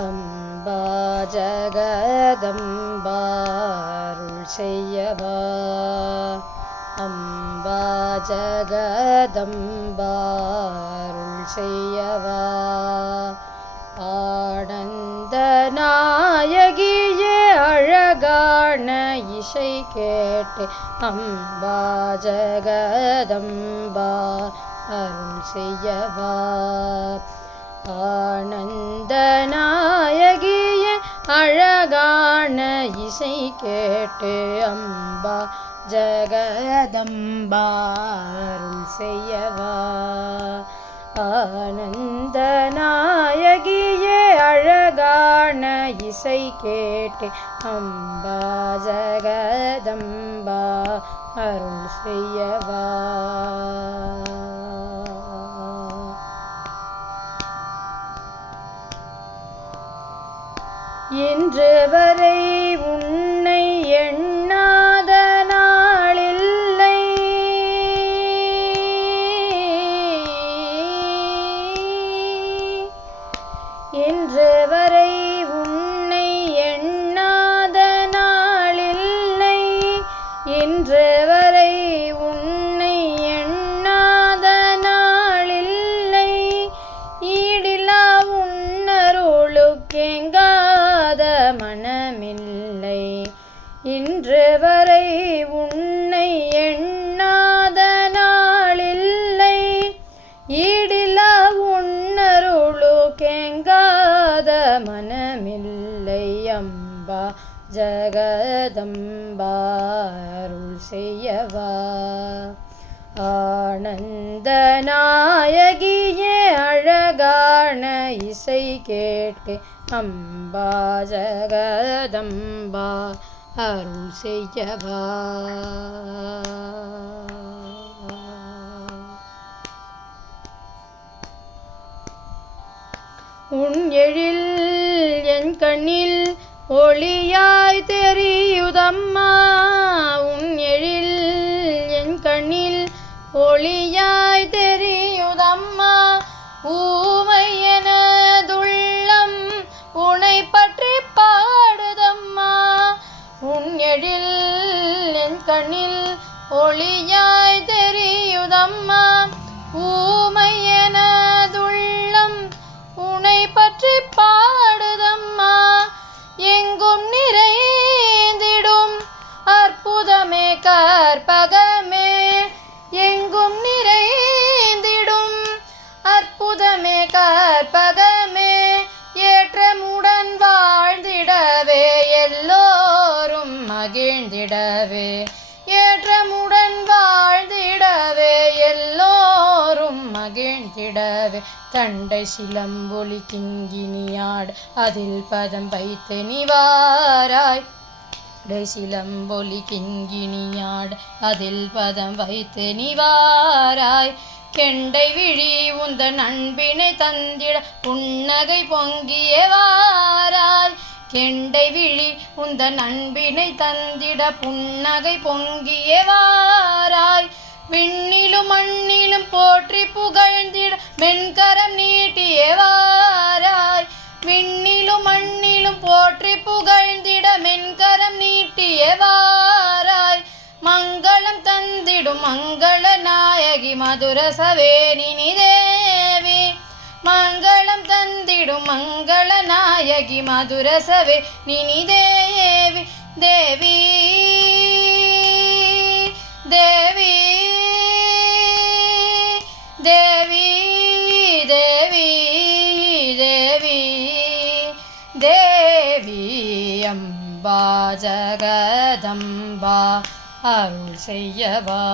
அம்பா ஜகதம்பா அருள் செய்யவா. அம்பா ஜகதம்பா அருள் செய்யவா. ஆனந்த நாயகியே அழகான இசை கேட்டு அம்பா ஜகதம்பா அருள் செய்யவா. ஆனந்த நாயகியே அழகான இசை கேட்டு அம்பா ஜகதம்பா அருள் செய்யவா. ஆனந்த நாயகியே அழகான இசை கேட்டு அம்பா ஜகதம்பா அருள் செய்யவா. இன்று வரை உன்னை எண்ணாத நாளில்லை. இன்று வரை உன்னை எண்ணாத நாளில்லை. இன்று வரை உன்னை எண்ணாத நாளில்லை. ஈடிலா உன்னருளுக்கெங்காத மனமில்லை. இன்று வரை உன்னை எண்ணாத நாளில்லை. ஈடிலா உன்னருளுக்கெங்காத மனமில்லை. அம்பா ஜகதம்பா அருள் செய்யவா. ஆனந்த நாயகியே அழகான இசை கேட்டு அம்பா ஜகதம்பா அருள் செய்யவா. உன் எழில் என் கண்ணில் ஒளியாய் தெரியுதம்மா. உன் எழில் என் கண்ணில் ஒளியாய் தெரியுதம்மா. ஊமை எனதுள்ளம் உனை பற்றி பாடுதம்மா. உன் எழில் என் கண்ணில் ஒளியாய் தெரியுதம்மா. ஊமை எனதுள்ளம் உனை பற்றி பாடுதம்மா. எங்கும் நிறைந்திடும் அற்புதமே கற்பகமே. எங்கும் நிறைந்திடும் அற்புதமே கற்பகமே. ஏற்றமுடன் வாழ்ந்திடவே எல்லோரும் மகிழ்ந்திடவே. ஏற்றமுடன் வாழ்ந்திடவே எல்லோரும் மகிழ்ந்திடவே. தண்டை சிலம்பொலி கிங்கினியாடு அதில் பதம் வைத்து நிவாராய். சிலம்பொலி கிங்கினியாடு அதில் பதம் வைத்து நிவாராய். கெண்டை விழி உந்தன் அன்பினை தந்திட புன்னகை பொங்கியவாராய். கெண்டை விழி உந்தன் அன்பினை தந்திட புன்னகை பொங்கியவாராய். விண்ணிலும் மண்ணிலும் போற்றி புகழ்ந்திட மென்கரம் நீட்டியவாராய். விண்ணிலும் மண்ணிலும் போற்றி புகழ்ந்திட மென்கரம் நீட்டியவாராய். மங்களம் தந்திடும் மங்கள நாயகி மதுரசவேணினி தேவி. மங்களம் தந்திடும் மங்கள நாயகி மதுரசவேணினி தேவி. தேவி தேவி தேவி தேவி தேவி தேவி. அம்பா ஜகதம்பா அருள் செய்யவா.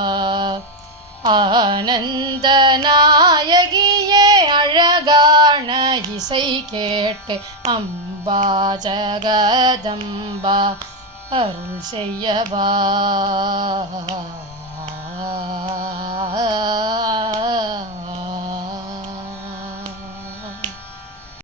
ஆனந்த நாயகியே அழகான இசை கேட்டு அம்பா ஜகதம்பா அருள் செய்யவா.